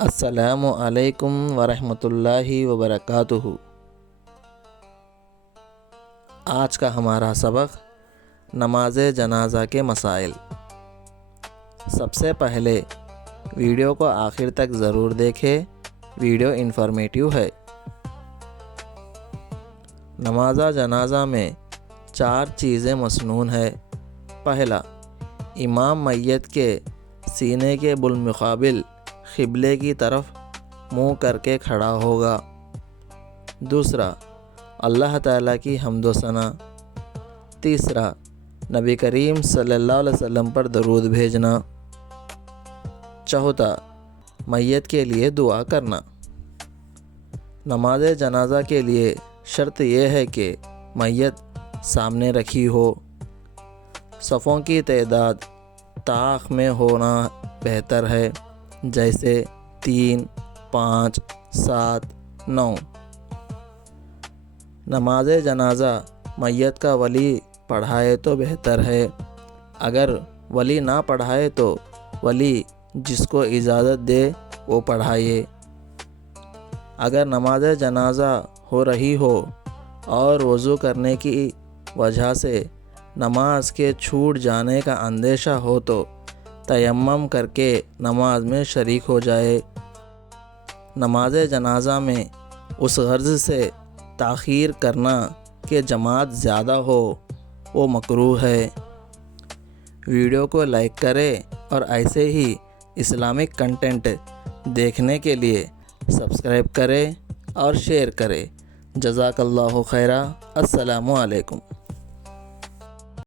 السلام علیکم ورحمۃ اللہ وبرکاتہ۔ آج کا ہمارا سبق نماز جنازہ کے مسائل۔ سب سے پہلے ویڈیو کو آخر تک ضرور دیکھیں، ویڈیو انفارمیٹیو ہے۔ نماز جنازہ میں 4 چیزیں مسنون ہے۔ پہلا، امام میت کے سینے کے بالمقابل قبلے کی طرف منہ کر کے کھڑا ہوگا۔ دوسرا، اللہ تعالیٰ کی حمد و ثنا۔ تیسرا، نبی کریم صلی اللہ علیہ وسلم پر درود بھیجنا۔ چوتھا، میت کے لیے دعا کرنا۔ نماز جنازہ کے لیے شرط یہ ہے کہ میت سامنے رکھی ہو۔ صفوں کی تعداد طاق میں ہونا بہتر ہے، جیسے 3، 5، 7، 9۔ نماز جنازہ میت کا ولی پڑھائے تو بہتر ہے، اگر ولی نہ پڑھائے تو ولی جس کو اجازت دے وہ پڑھائے۔ اگر نماز جنازہ ہو رہی ہو اور وضو کرنے کی وجہ سے نماز کے چھوٹ جانے کا اندیشہ ہو تو تیمم کر کے نماز میں شریک ہو جائے۔ نماز جنازہ میں اس غرض سے تاخیر کرنا کہ جماعت زیادہ ہو وہ مکروہ ہے۔ ویڈیو کو لائک کریں اور ایسے ہی اسلامک کنٹینٹ دیکھنے کے لیے سبسکرائب کریں اور شیئر کریں۔ جزاک اللہ خیرا۔ السلام علیکم۔